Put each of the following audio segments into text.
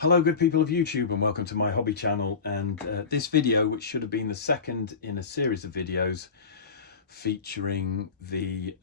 Hello good people of YouTube and welcome to my hobby channel, and this video, which should have been the second in a series of videos featuring the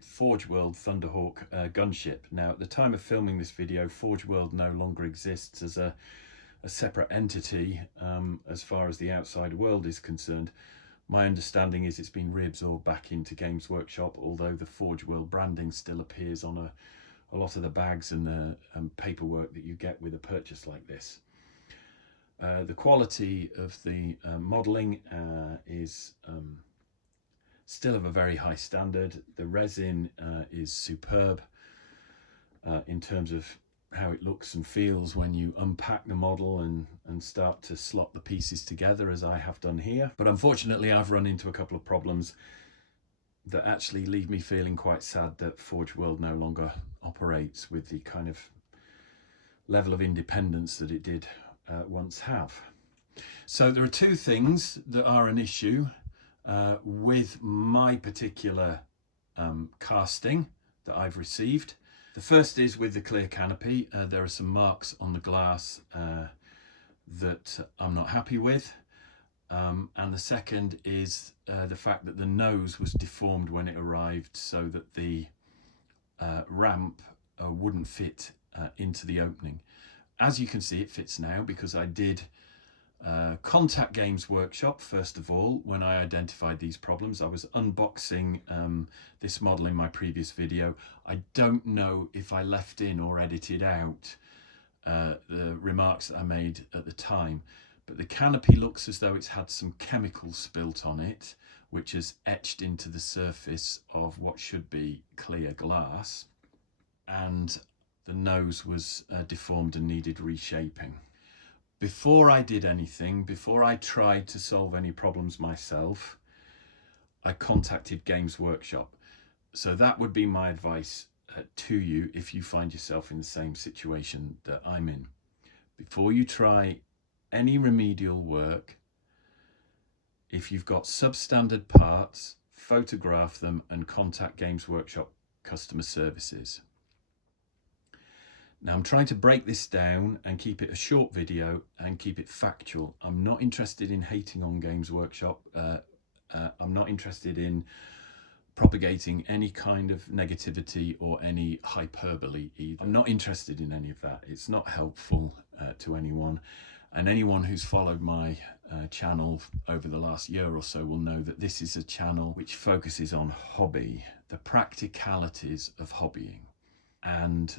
Forge World Thunderhawk Gunship. Now at the time of filming this video, Forge World no longer exists as a separate entity as far as the outside world is concerned. My understanding is it's been reabsorbed back into Games Workshop, although the Forge World branding still appears on a lot of the bags and the paperwork that you get with a purchase like this. The quality of the modelling is still of a very high standard. The resin is superb in terms of how it looks and feels when you unpack the model and start to slot the pieces together, as I have done here. But unfortunately I've run into a couple of problems that actually leave me feeling quite sad that Forge World no longer operates with the kind of level of independence that it did once have. So there are two things that are an issue with my particular casting that I've received. The first is with the clear canopy. There are some marks on the glass that I'm not happy with. And the second is the fact that the nose was deformed when it arrived, so that the ramp wouldn't fit into the opening. As you can see, it fits now because I did contact Games Workshop first of all when I identified these problems. I was unboxing this model in my previous video. I don't know if I left in or edited out the remarks that I made at the time, but the canopy looks as though it's had some chemicals spilt on it, which has etched into the surface of what should be clear glass, and the nose was deformed and needed reshaping. Before I did anything, before I tried to solve any problems myself, I contacted Games Workshop. So that would be my advice to you if you find yourself in the same situation that I'm in. Before you try any remedial work, if you've got substandard parts, photograph them and contact Games Workshop customer services. Now I'm trying to break this down and keep it a short video and keep it factual. I'm not interested in hating on Games Workshop. I'm not interested in propagating any kind of negativity or any hyperbole either. I'm not interested in any of that. It's not helpful to anyone. And anyone who's followed my channel over the last year or so will know that this is a channel which focuses on hobby, the practicalities of hobbying. And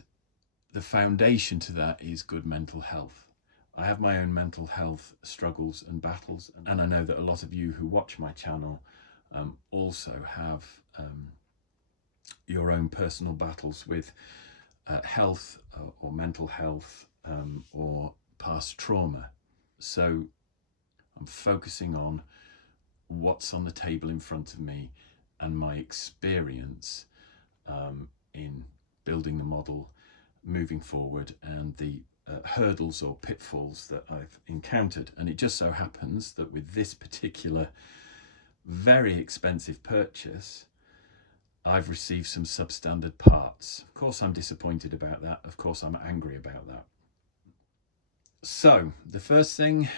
the foundation to that is good mental health. I have my own mental health struggles and battles, and I know that a lot of you who watch my channel also have your own personal battles with health or mental health or past trauma. So I'm focusing on what's on the table in front of me and my experience in building the model, moving forward, and the hurdles or pitfalls that I've encountered. And it just so happens that with this particular very expensive purchase, I've received some substandard parts. Of course I'm disappointed about that. Of course I'm angry about that. So the first thing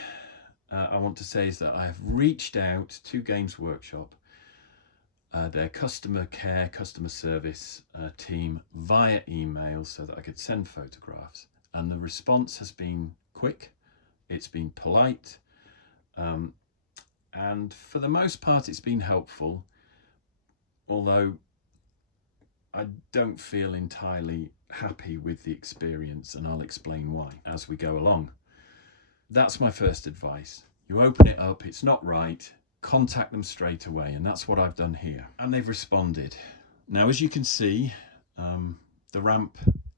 I want to say is that I have reached out to Games Workshop, their customer care, customer service team via email so that I could send photographs. And the response has been quick, it's been polite, and for the most part it's been helpful, although I don't feel entirely happy with the experience, and I'll explain why as we go along. That's my first advice. You open it up, it's not right, contact them straight away, and that's what I've done here. And they've responded. Now, as you can see, the ramp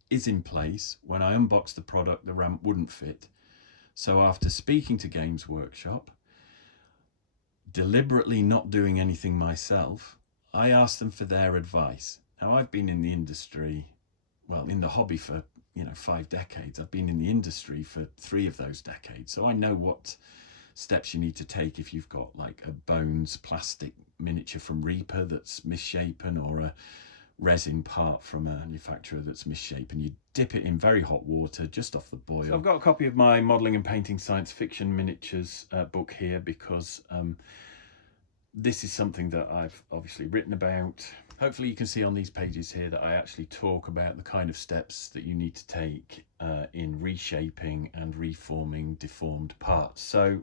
is in place. When I unboxed the product, the ramp wouldn't fit. So after speaking to Games Workshop, deliberately not doing anything myself, I asked them for their advice. Now, I've been in the industry, well, in the hobby for 5 decades. I've been in the industry for 3 of those decades, so I know what steps you need to take if you've got like a bones plastic miniature from Reaper that's misshapen, or a resin part from a manufacturer that's misshapen. You dip it in very hot water just off the boil. So I've got a copy of my modelling and painting science fiction miniatures book here because this is something that I've obviously written about. Hopefully you can see on these pages here that I actually talk about the kind of steps that you need to take in reshaping and reforming deformed parts. So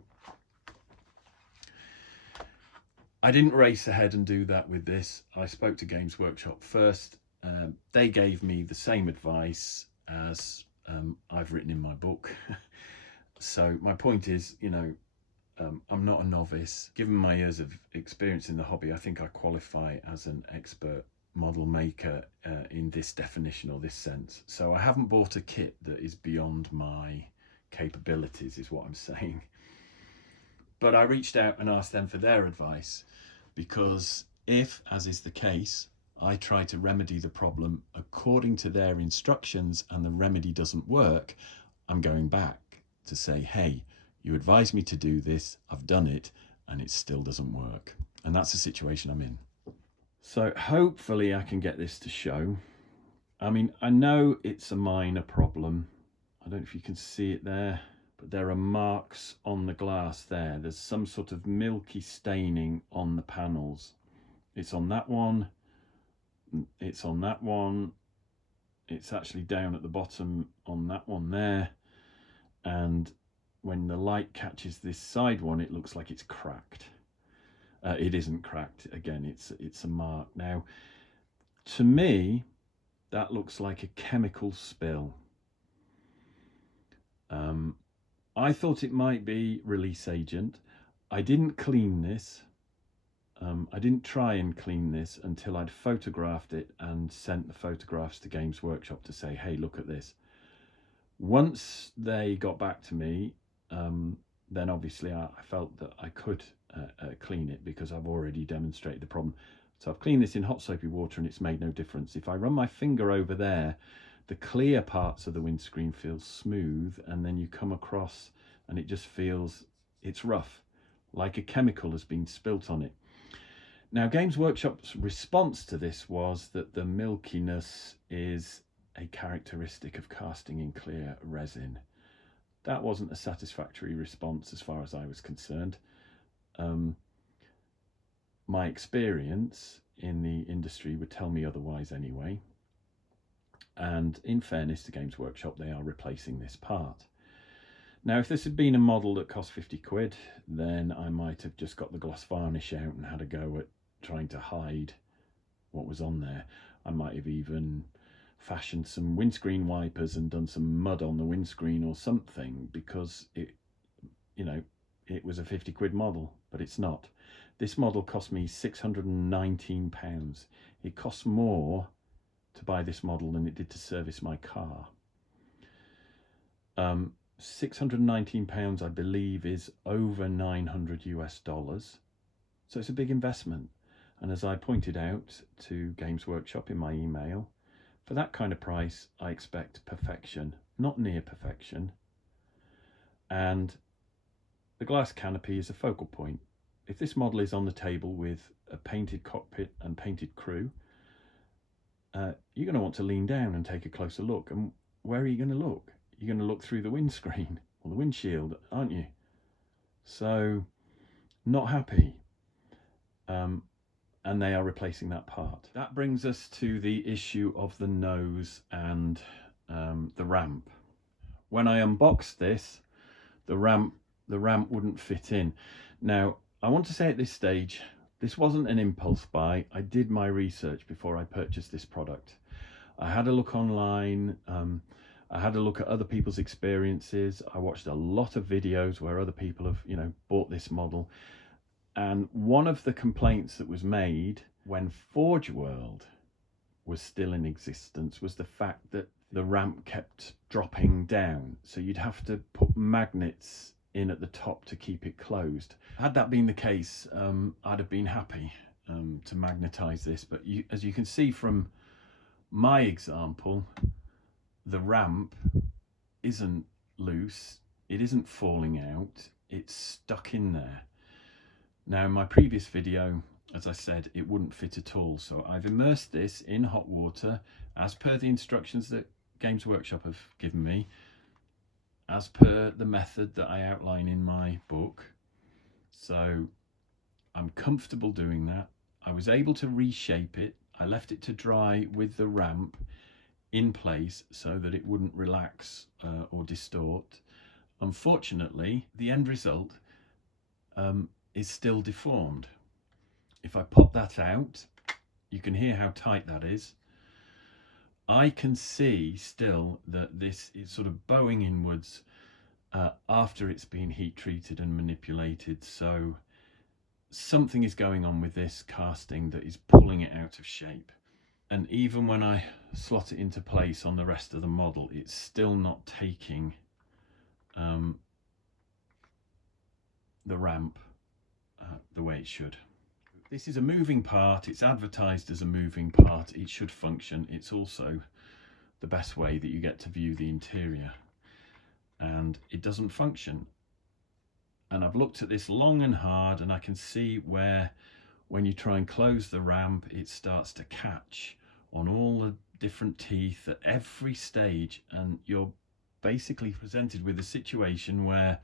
I didn't race ahead and do that with this. I spoke to Games Workshop first. They gave me the same advice as I've written in my book. So my point is, you know, I'm not a novice. Given my years of experience in the hobby, I think I qualify as an expert model maker in this definition or this sense. So I haven't bought a kit that is beyond my capabilities, is what I'm saying. But I reached out and asked them for their advice, because if, as is the case, I try to remedy the problem according to their instructions and the remedy doesn't work, I'm going back to say, hey, you advised me to do this, I've done it, and it still doesn't work. And that's the situation I'm in. So hopefully I can get this to show. I mean, I know it's a minor problem. I don't know if you can see it there, but there are marks on the glass there. There's some sort of milky staining on the panels. It's on that one, it's on that one, it's actually down at the bottom on that one there, and when the light catches this side one, it looks like it's cracked. It isn't cracked. Again, it's a mark. Now, to me, that looks like a chemical spill. I thought it might be release agent. I didn't clean this. I didn't try and clean this until I'd photographed it and sent the photographs to Games Workshop to say, hey, look at this. Once they got back to me, then obviously I felt that I could clean it because I've already demonstrated the problem. So I've cleaned this in hot soapy water and it's made no difference. If I run my finger over there, the clear parts of the windscreen feel smooth, and then you come across and it just feels, it's rough, like a chemical has been spilt on it. Now, Games Workshop's response to this was that the milkiness is a characteristic of casting in clear resin. That wasn't a satisfactory response as far as I was concerned. My experience in the industry would tell me otherwise anyway. And in fairness to Games Workshop, they are replacing this part. Now, if this had been a model that cost 50 quid, then I might have just got the gloss varnish out and had a go at trying to hide what was on there. I might have even fashioned some windscreen wipers and done some mud on the windscreen or something, because it, you know, it was a 50 quid model, but it's not. This model cost me £619. It costs more to buy this model than it did to service my car. £619, I believe, is over $900 US. So it's a big investment. And as I pointed out to Games Workshop in my email, for that kind of price, I expect perfection, not near perfection. And the glass canopy is a focal point. If this model is on the table with a painted cockpit and painted crew, you're going to want to lean down and take a closer look. And where are you going to look? You're going to look through the windscreen or the windshield, aren't you? So, not happy. And they are replacing that part. That brings us to the issue of the nose and the ramp. When I unboxed this, the ramp wouldn't fit in. Now, I want to say at this stage, this wasn't an impulse buy. I did my research before I purchased this product. I had a look online. I had a look at other people's experiences. I watched a lot of videos where other people have, you know, bought this model. And one of the complaints that was made when Forge World was still in existence was the fact that the ramp kept dropping down. So you'd have to put magnets in at the top to keep it closed. Had that been the case, I'd have been happy to magnetize this. But as you can see from my example, the ramp isn't loose. It isn't falling out. It's stuck in there. Now, in my previous video, as I said, it wouldn't fit at all. So I've immersed this in hot water as per the instructions that Games Workshop have given me, as per the method that I outline in my book. So I'm comfortable doing that. I was able to reshape it. I left it to dry with the ramp in place so that it wouldn't relax or distort. Unfortunately, the end result is still deformed. If I pop that out, you can hear how tight that is. I can see still that this is sort of bowing inwards after it's been heat treated and manipulated. So something is going on with this casting that is pulling it out of shape. And even when I slot it into place on the rest of the model, it's still not taking the ramp the way it should. This is a moving part. It's advertised as a moving part. It should function. It's also the best way that you get to view the interior, and it doesn't function. And I've looked at this long and hard, and I can see where when you try and close the ramp, it starts to catch on all the different teeth at every stage, and you're basically presented with a situation where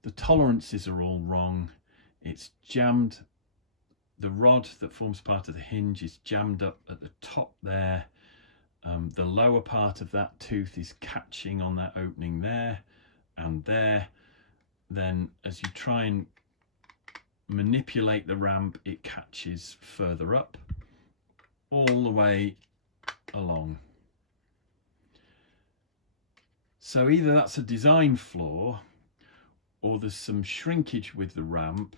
the tolerances are all wrong. It's jammed. The rod that forms part of the hinge is jammed up at the top there. The lower part of that tooth is catching on that opening there and there. Then as you try and manipulate the ramp, it catches further up all the way along. So either that's a design flaw, or there's some shrinkage with the ramp,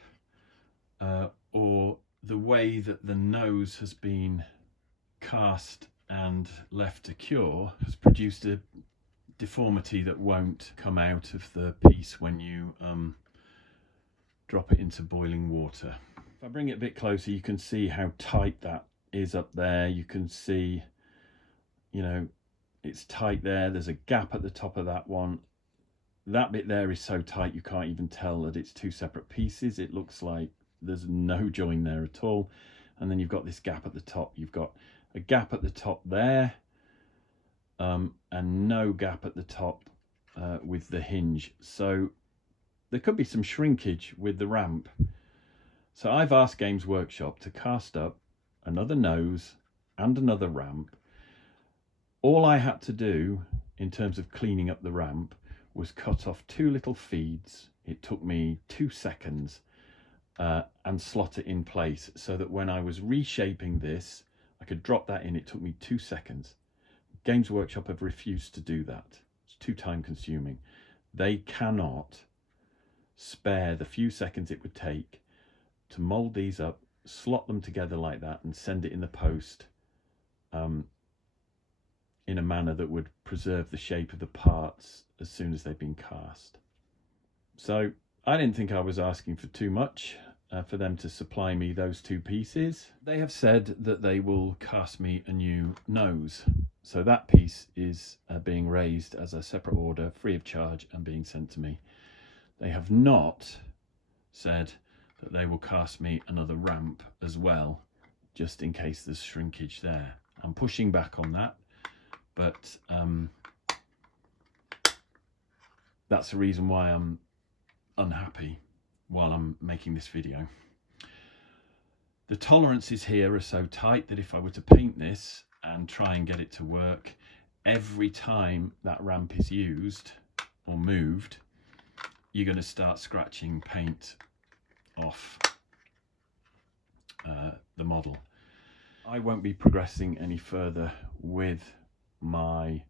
or the way that the nose has been cast and left to cure has produced a deformity that won't come out of the piece when you drop it into boiling water. If I bring it a bit closer, you can see how tight that is up there. You can see, you know, it's tight there. There's a gap at the top of that one. That bit there is so tight you can't even tell that it's two separate pieces. It looks like there's no join there at all. And then you've got this gap at the top. You've got a gap at the top there, and no gap at the top with the hinge. So there could be some shrinkage with the ramp. So I've asked Games Workshop to cast up another nose and another ramp. All I had to do in terms of cleaning up the ramp was cut off two little feeds. It took me 2 seconds and slot it in place so that when I was reshaping this, I could drop that in. It took me 2 seconds. Games Workshop have refused to do that. It's too time consuming. They cannot spare the few seconds it would take to mold these up, slot them together like that, and send it in the post in a manner that would preserve the shape of the parts as soon as they've been cast. So I didn't think I was asking for too much for them to supply me those two pieces. They have said that they will cast me a new nose. So that piece is being raised as a separate order, free of charge, and being sent to me. They have not said that they will cast me another ramp as well, just in case there's shrinkage there. I'm pushing back on that, but that's the reason why I'm unhappy while I'm making this video. The tolerances here are so tight that if I were to paint this and try and get it to work, every time that ramp is used or moved, you're going to start scratching paint off the model. I won't be progressing any further with my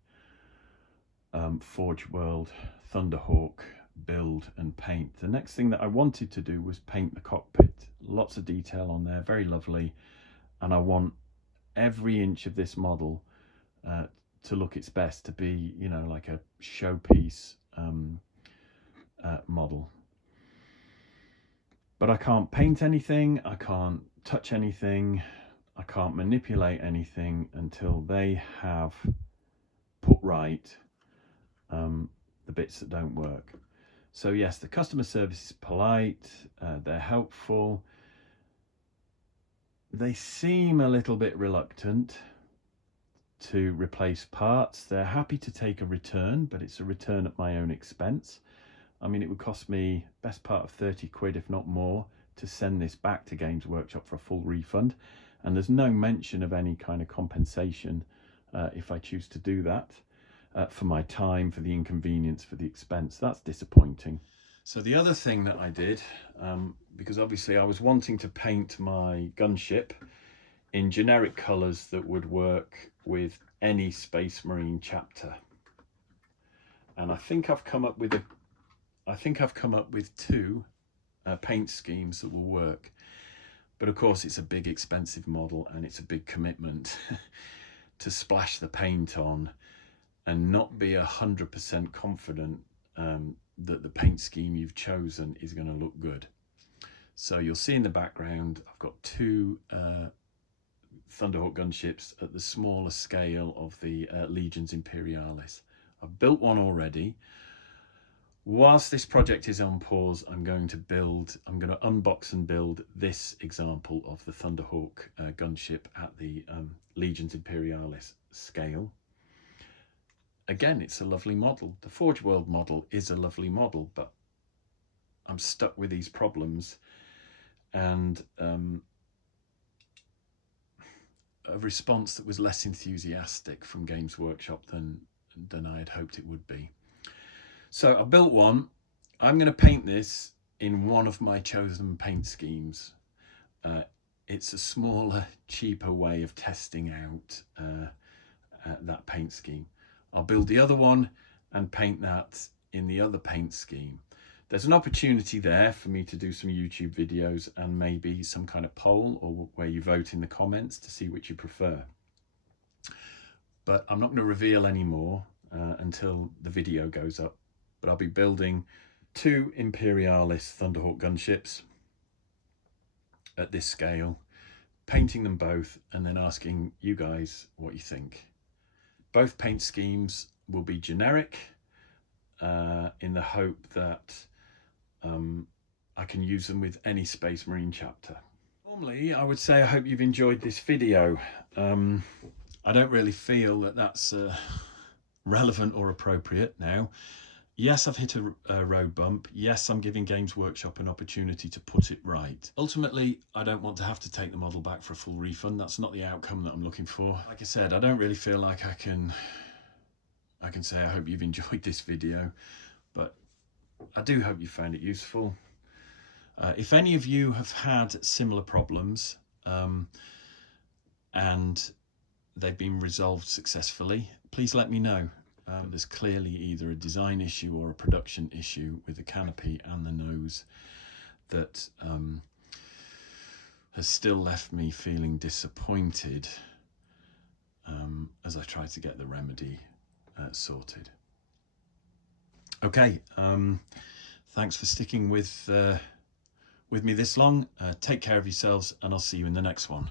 Forge World Thunderhawk build and paint. The next thing that I wanted to do was paint the cockpit. Lots of detail on there, very lovely, and I want every inch of this model to look its best, to be, you know, like a showpiece model. But I can't paint anything, I can't touch anything, I can't manipulate anything until they have put right the bits that don't work. So yes, the customer service is polite, they're helpful, They seem a little bit reluctant to replace parts. They're happy to take a return, but it's a return at my own expense. I mean, it would cost me best part of 30 quid, if not more, to send this back to Games Workshop for a full refund. And there's no mention of any kind of compensation if I choose to do that, for my time, for the inconvenience, for the expense. That's disappointing. So the other thing that I did, because obviously I was wanting to paint my gunship in generic colours that would work with any Space Marine chapter, and I think I've come up with two paint schemes that will work. But of course it's a big expensive model and it's a big commitment to splash the paint on and not be 100% confident that the paint scheme you've chosen is going to look good. So you'll see in the background I've got two Thunderhawk gunships at the smaller scale of the Legions Imperialis. I've built one already. Whilst this project is on pause, I'm going to unbox and build this example of the Thunderhawk gunship at the Legions Imperialis scale. Again, it's a lovely model. The Forge World model is a lovely model, but I'm stuck with these problems, and a response that was less enthusiastic from Games Workshop than I had hoped it would be. So I built one. I'm going to paint this in one of my chosen paint schemes. It's a smaller, cheaper way of testing out that paint scheme. I'll build the other one and paint that in the other paint scheme. There's an opportunity there for me to do some YouTube videos and maybe some kind of poll, or where you vote in the comments to see which you prefer. But I'm not going to reveal any more until the video goes up. But I'll be building two Imperialis Thunderhawk gunships at this scale, painting them both, and then asking you guys what you think. Both paint schemes will be generic, in the hope that I can use them with any Space Marine chapter. Normally, I would say I hope you've enjoyed this video. I don't really feel that that's relevant or appropriate now. Yes, I've hit a road bump. Yes, I'm giving Games Workshop an opportunity to put it right. Ultimately, I don't want to have to take the model back for a full refund. That's not the outcome that I'm looking for. Like I said, I don't really feel like I can say I hope you've enjoyed this video, but I do hope you found it useful. If any of you have had similar problems and they've been resolved successfully, please let me know. There's clearly either a design issue or a production issue with the canopy and the nose that has still left me feeling disappointed as I try to get the remedy sorted. Okay, thanks for sticking with me this long. Take care of yourselves, and I'll see you in the next one.